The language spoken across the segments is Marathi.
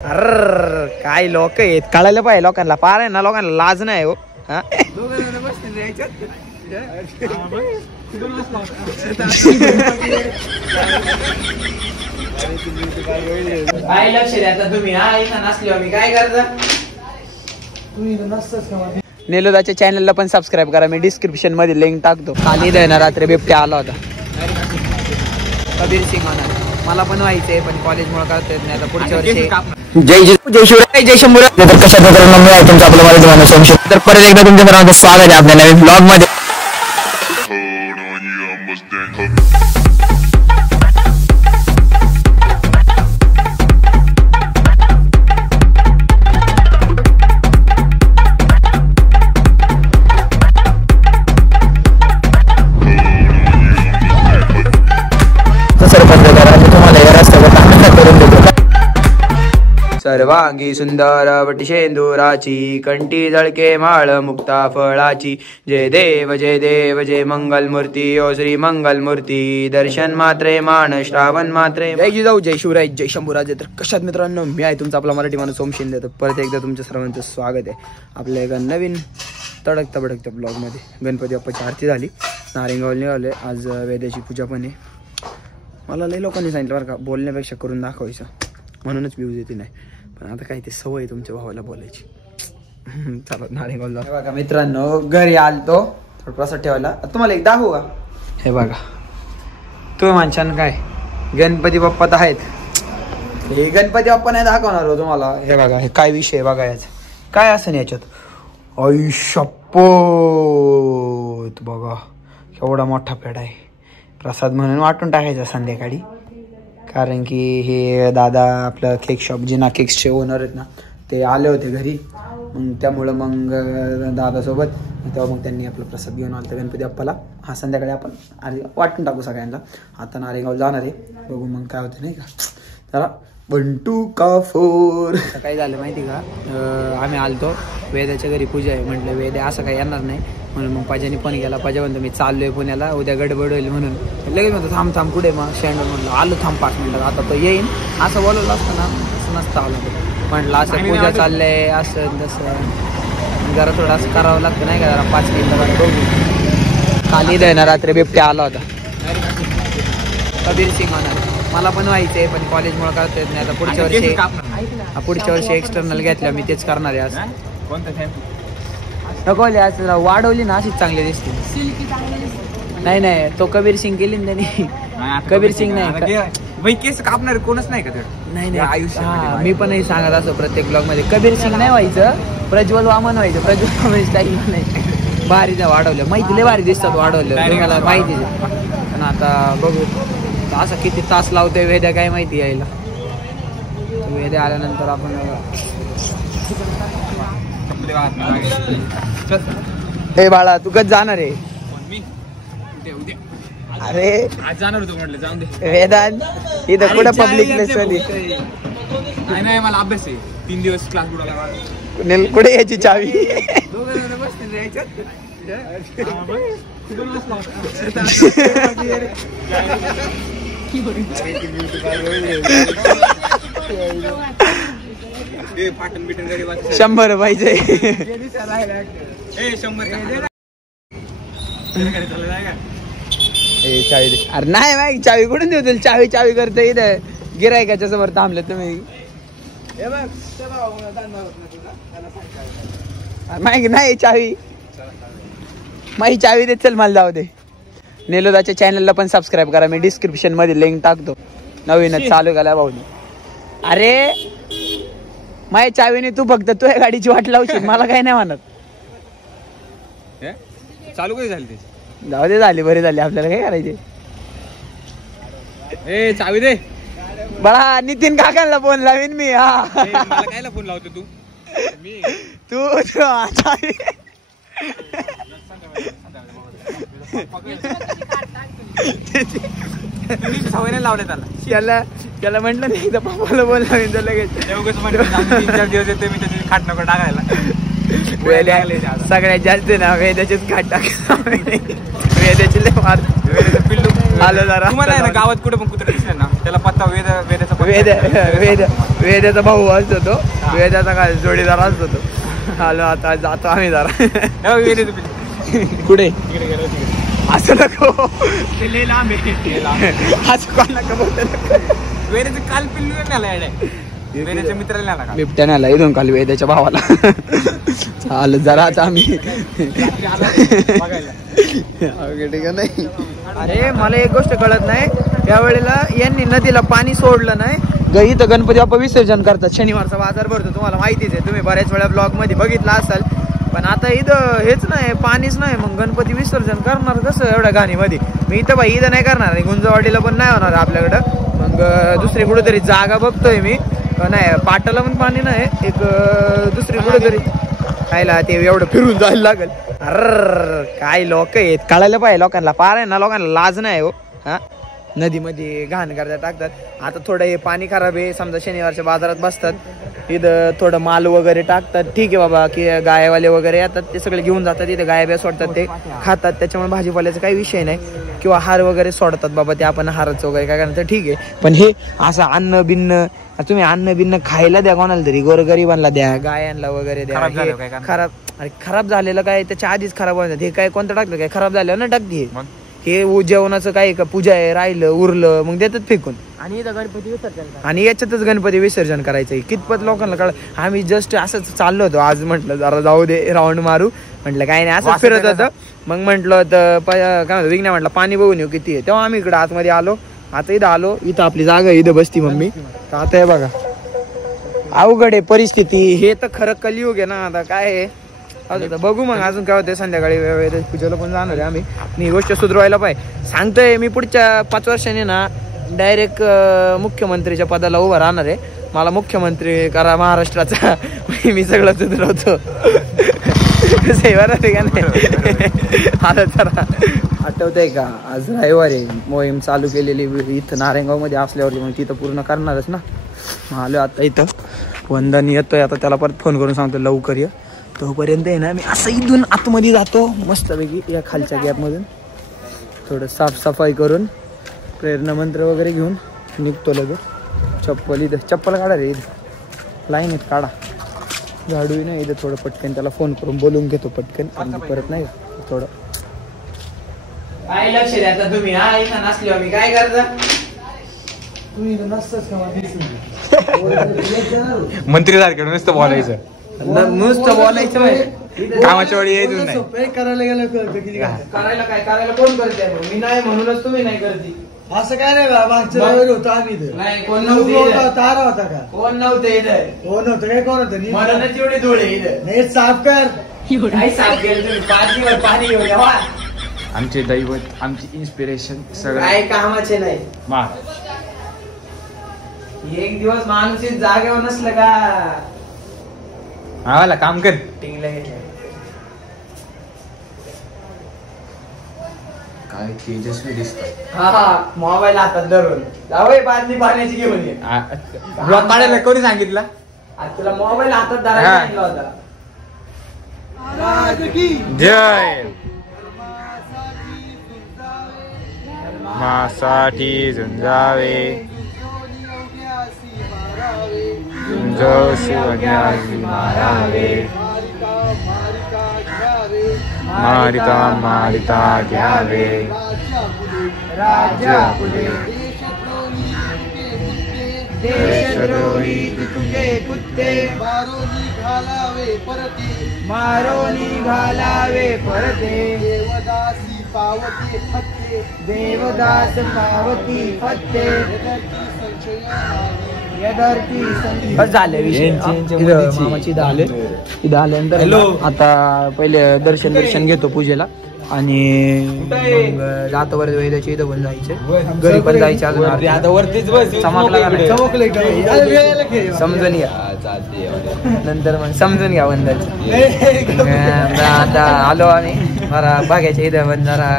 अर काय लोक आहेत कळायला पाहिजे लोकांना पार आहे ना लोकांना लाज नाही हो काय लक्ष द्या तुम्ही हा इथं नसलो आम्ही काय करता नेलोदाच्या चॅनलला पण सबस्क्राईब करा मी डिस्क्रिप्शन मध्ये लिंक टाकतो खाली देणार रात्री बिबट्या आला होता कबीर सिंग होणार मला पण व्हायचंय पण कॉलेजमुळे करता येत नाही आता पुढच्या वर्षी जय शिवराय जय शंभूराय तर कशा प्रकारे मी आहे तुमचं आपलं मला सोमशेर तर परत एकदा तुमच्या सर्वांचं स्वागत आहे आपल्या नवीन ब्लॉग मध्ये सर्वांगी सुंदर वटशेंदुराची कंठी झळके माळ मुक्ता फळाची जय देव जय मंगल मूर्ती ओ श्री मंगल मूर्ती दर्शन मात्रे मान श्रावण मात्रे जय जिजाऊ जय शिवराय जय शंभूराज तर कशात मित्रांनो मी आहे तुमचा आपला मराठी माणूस ओम शिंदे तर परत एकदा तुमच्या सर्वांचं स्वागत आहे आपल्या एका नवीन तडकता भडकत्या ब्लॉग मध्ये गणपती बाप्पाची आरती झाली नारिंगावला निघाले आज वेद्याची पूजा पण आहे मला लई लोकांनी सांगितलं बरं का बोलण्यापेक्षा करून दाखवायचं म्हणूनच व्ह्यूज येते नाही पण आता काय ते सवय तुमच्या भावाला बोलायची चला नारिंगावला बघा मित्रांनो घरी आलतो थोडासा ठेवायला तुम्हाला एक दाखवू का हे बघा तुम्ही माणसान काय गणपती बाप्पा तर आहेत हे गणपती बाप्पा नाही दाखवणार हो तुम्हाला हे बघा हे काय विषय बघा याचा काय असं नाही याच्यात आई शप्पथ बघा एवढा मोठा पेढा आहे प्रसाद म्हणून वाटून टाकायचा संध्याकाळी कारण की हे दादा आपलं केक शॉप जिना केक्सचे ओनर आहेत ना ते आले होते घरी मग त्यामुळं मग दादासोबत तेव्हा मग त्यांनी आपला प्रसाद घेऊन आला गणपती बाप्पाला हा संध्याकाळी आपण वाटून टाकू सगळ्यांना आता नारेगाव जाणार आहे बघू मग काय होतं नाही का चला 1 2 का 4 काय झालं माहिती का आम्ही आलतो वेद्याच्या घरी पूजा आहे म्हटलं वेद्या असं काही येणार नाही म्हणून मग पाजाने फोन केला पाजा म्हणतो मी चाललोय पुण्याला उद्या गडबड होईल म्हणून लगेच म्हणतो थांब कुठे मग स्टँडवर म्हटलं आलो थांब 5 मिनिटात आता तो येईन असं बोलवलं असतं ना असं नसतं आलं म्हटलं असं पूजा चाललंय असं तसं जरा थोडं असं करावं लागतं नाही का जरा 5 मिनिटं बघू खाली देणार रात्री बिबट्या आला होता कबीर सिंग होणार मला पण व्हायचंय पण कॉलेजमुळे करता येत नाही आता पुढच्या वर्षी एक्सटर्नल घेतल्या मी तेच करणार आहे असं नको वाढवली ना अशीच चांगली दिसते नाही तो कबीर सिंग केली ना त्यांनी कबीर सिंग नाही केस कापणार कोणच नाही का नाही आयुष्य मी पण हे सांगत असो प्रत्येक ब्लॉग मध्ये कबीर सिंग नाही व्हायचं प्रज्वल वामन व्हायचं प्रज्वल वामन स्टाईल नाही भारी नाही वाढवलं माहिती लय भारी दिसतात वाढवलं मला माहिती पण आता बघू असं किती तास लावतोय वेद्या काय माहिती यायला वेद्या आल्यानंतर आपण हे बाळा तू कधी जाणार आहे अरे आज जाणार होतो म्हटलं जाऊन दे वेदांत इथं कुठं पब्लिक प्लेस नाही मला अभ्यास आहे 3 दिवस क्लास बुडाला कुठे यायची चावी शंभर पाहिजे चावी दे अरे नाही माहिती चावी कुठून देऊ तुला चावी करता इथं गिरायकाच्या समोर थांबले तुम्ही माहिती नाही चावी माही चावी दे चल मला जाऊ दे नेलोदाच्या चॅनलला पण सबस्क्राईब करा मी डिस्क्रिप्शन मध्ये लिंक टाकतो नवीनच चालू केला भाऊनी अरे माझ्या चावीने तू फक्त तुझ्या गाडीची वाट लावशील मला काही नाही म्हणत चालू कधी झाली जाऊ दे झाली बरी झाली आपल्याला काय करायचे चावी दे बळा नितीन काकांना फोन लावीन मी हा कायला फोन लावतो तू चावी सवय लावले त्याला म्हटलं नाही तर पप्पाला बोल लावीन तर लगेच 3-4 दिवस येते मी त्याची खाट नको टाकायला सगळ्यात जास्त ना वेद्याचेच खाट टाक वेद्याचे लय मार पिल्लू आलं जरा तुम्हाला आहे ना गावात कुठे पण कुत्रा दिसलं ना त्याला पत्ता वेदाचा वेद्याचा भाऊ असतो तो, वेद्याचा काय जोडीदार असतो तो. आलो आता जातो आम्ही जरा. कुठे असं नको असं कोणाला वेदाचं काल पिल्लू नेला वेदाच्या मित्राला नेला बिबट्याने आला इथून काल वेद्याच्या भावाला. चाल जरा आता आम्ही नाही. अरे मला एक गोष्ट कळत नाही, त्यावेळेला यांनी नदीला पाणी सोडलं नाही. इथं गणपती बाप्पा विसर्जन करतात, शनिवारचा बाजार भरतो, तुम्हाला माहितीच आहे, तुम्ही बऱ्याच वेळा ब्लॉग मध्ये बघितला असाल. पण आता इथं हेच नाही, पाणीच नाही, मग गणपती विसर्जन करणार कसं एवढ्या घाणीमध्ये? मी इथं बाई इथं नाही करणार, गुंजवाडीला पण नाही होणार आपल्याकडं. मग दुसरी कुठेतरी जागा बघतोय मी, नाही पाटाला पण पाणी नाही, एक दुसरी कुठेतरी खायला ते एवढं फिरून जायला लागेल. अर काय लोक आहेत, कळायला पाहिजे लोकांना. पार आहे ना, लोकांना लाज नाही हो. हा नदीमध्ये घाण करता टाकतात. आता थोडं हे पाणी खराब आहे, समजा शनिवारच्या बाजारात बसतात, इथं थोडं माल वगैरे टाकतात, ठीक आहे बाबा, की गायवाले वगैरे येतात, ते सगळे घेऊन जातात, इथे गाय ब्या सोडतात, ते खातात, त्याच्यामुळे भाजीपाल्याचा काही विषय नाही. किंवा हार वगैरे सोडतात बाबा, ते आपण हाराचं वगैरे काय करणार, ठीक आहे. पण हे असं अन्न बिन्न, तुम्ही अन्न बिन्न खायला द्या कोणाला तरी, गोरगरिबांना द्या, गायांना वगैरे द्या. खराब अरे खराब झालेलं काय, त्याच्या आधीच खराब होणार. हे काय कोणतं टाकलं काय, खराब झालं ना टाकते. हे जेवणाचं काय का पूजा आहे, राहिलं उरलं मग देतात फेकून. आणि गणपती विसर्जन, आणि याच्यातच गणपती विसर्जन करायचंय. कितपत लोकांना कळ. आम्ही जस्ट असंच चाललो होतो आज, म्हटलं जरा जाऊ दे राऊंड मारू, म्हटलं काय नाही, असं फिरत होतं. मग म्हटलं तर काय म्हणतो विघ्न, म्हटलं पाणी बघून येऊ किती आहे. तेव्हा आम्ही इकडे आतमध्ये आलो. आता इथं आलो, इथं आपली जागा इथं बसती मम्मी. आता हे बघा अवघड आहे परिस्थिती. हे तर खरं कलियुग आहे ना. आता काय आहे, बघू मग अजून काय होते. संध्याकाळी पूजेला पण जाणार आहे आम्ही. ही गोष्ट सुधारायला पाहिजे. सांगतोय मी, पुढच्या 5 वर्षांनी ना डायरेक्ट मुख्यमंत्रीच्या पदाला उभा राहणार आहे. मला मुख्यमंत्री करा महाराष्ट्राचा, मी सगळं सुधारवतो. आता जरा आठवतंय का, आज रविवारी मोहीम चालू केलेली इथं नारायणगाव मध्ये असल्यावरती, मग तिथं पूर्ण करणारच ना. आलो आता इथं, वंदन येतोय, आता त्याला परत फोन करून सांगतो लवकर ये. तोपर्यंत आहे ना मी असं इथून आतमध्ये जातो मस्तपैकी, या खालच्या गॅपमधून थोडं साफसफाई करून प्रेरणा मंत्र वगैरे घेऊन निघतो लगेच. चप्पल इथं, चप्पल काढा रे, इथं लाईन आहेत काढा. झाडूही नाही इथं, थोडं पटकन त्याला फोन करून बोलून घेतो पटकन, परत नाही थोडं. काय लक्ष द्या तुम्ही, हा इथं नसलो आम्ही काय करता. तुम्ही नसतच का मंत्री सारखं नुसतं बोलायचं, नुसतं बोलायचं. कामाच्या वेळी यायचं नाही. करायला गेलं करायला काय, करायला कोण करते, मी नाही म्हणूनच तुम्ही नाही करते. असं काय नाही बा, मागच्या वेळेवर होतो आम्ही इथं. नाही कोण नव्हते, तारा होता का, कोण नव्हते इथं, कोण होतं काय, कोण होतं म्हणूनच एवढी धूळ आहे इथं. नाही साफ कर, काय साफ केलं तुम्ही, पाणीवर पाणी घेऊन यावा. आमचे दैवत, आमची इन्स्पिरेशन सगळं काय कामाचे नाही. एक दिवस माणूस जागेवर नसलं का आवाला काम कर. टिंगला घेतलं काय तेजस्वी दिसत. हा मोबाईल हातात धरून जाऊ, बादली पाण्याची घेऊन ये. ब्लॉग काढायला कोणी सांगितलं? आज तुला मोबाईल हातात धरायला सांगितलं होता. जय मासाठी झुंजावे, जो शिवन्यासी मारावे, मारिता मारिता घ्यावे, राजा पुढे देशद्रोही तुझे कुत्ते, मारोनी घालावे परते, देवदासी पावती फत्ते, देवदास पावती फत्ते. बस झाले विषय. मामाची इथं आले, इथं आल्यानंतर आता पहिले दर्शन घेतो पूजेला, आणि जातो वर वेदाच्या इथं पण जायचं, घरी पण जायचं अजून. आता वरतीच समजून घ्या, नंतर मग समजून घ्या वंदनचं. आता आलो आम्ही जरा बाघ्याच्या इथं, पण जरा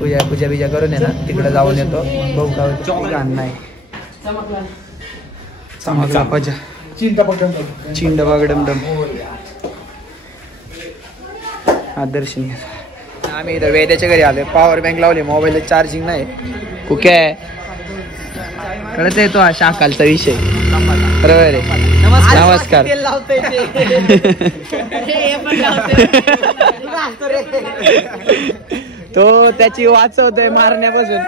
पूजा बिजा करून आहे ना तिकडे जाऊन येतो. बघू का नाही चमकला पजा चिंड बागडमडम. हा दर्शन घ्या. आम्ही इथं वेद्याच्या घरी आलोय. पॉवर बँक लावली, मोबाईल चार्जिंग नाही. कुके कळत येतो हा शाकालचा विषय. बरोबर आहे. नमस्कार. तो त्याची वाचवतोय मारण्यापासून.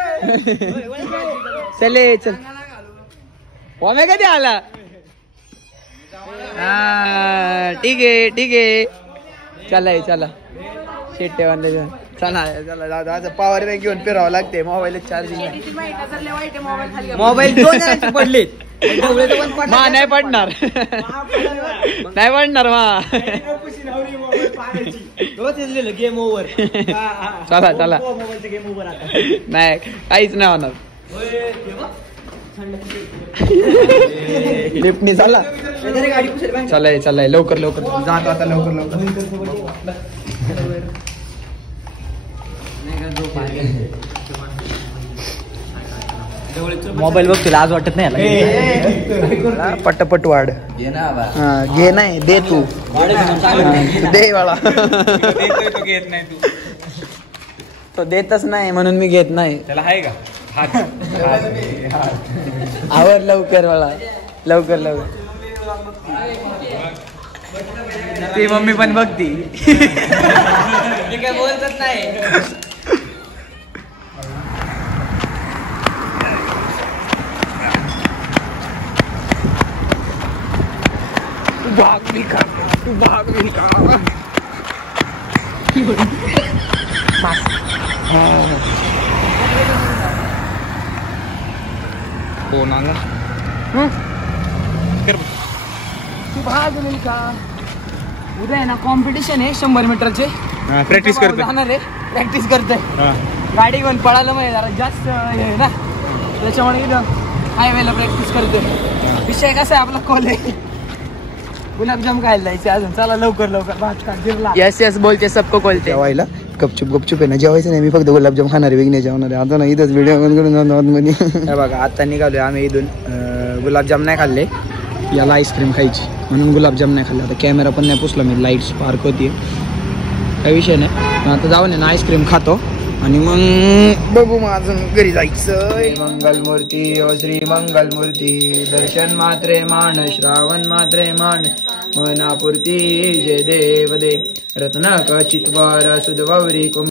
चले चल. ओमे कधी आला? हा ठीक आहे ठीक आहे. चला शेट्टे वांदे चला चला. पॉवर बँक घेऊन फिरावं लागते. मोबाईल चार्जिंग मोबाईल 2 जणांचे पडले. मा नाही पडणार. नाही पडणार मा. Game over. चला नाही काहीच नाही होणार. लिफ्टनी चला. चलाय लवकर जातो आता लवकर. मोबाईल बघतो आज वाटत नाही. पटपट वाढ. घे नाही दे तू. दे वाळा. तो देतच नाही म्हणून मी घेत नाही. त्याला आहे का? आवर लवकर वाळा. लवकर ती मम्मी पण बघती. काय बोलतच नाही. तू भाग मी का. हो ना तू भाग मी का. उद्या आहे ना कॉम्पिटिशन आहे 100 मीटरचे. प्रॅक्टिस करतोय. प्रॅक्टिस करतोय. गाडी घेऊन पळायला माहिती जरा जास्त हे आहे ना, त्याच्यामुळे इथं हायवेला प्रॅक्टिस करतोय. विषय कसा आहे आपला कॉलेज. गुलाबजाम खायला जायचे अजून. चला लवकर भात खा गिरला. यस बोलते सबको बोलते. जेवायला गपचूप आहे ना. जेवायचं नाही. मी फक्त गुलाबजाम खाणार आहे. विघ्ने जेवणार आहे. आता ना इथंच व्हिडिओ मध्ये बघा. आता निघालोय आम्ही इथून. गुलाबजाम नाही खाल्ले. याला आईस्क्रीम खायची म्हणून गुलाबजाम नाही खाल्ले. आता कॅमेरा पण नाही पुसला मी. लाईट स्पार्क होती. काही विषय नाही. आता जाऊन ना आईस्क्रीम खातो आणि मग बघू मग अजून घरी जायचं. मंगलमूर्ती ओ श्री मंगलमूर्ती. दर्शन मात्रे मान श्रावण मात्रे मान. मनापुरती जय देव दे. रत्न खचित वार सुधवरी.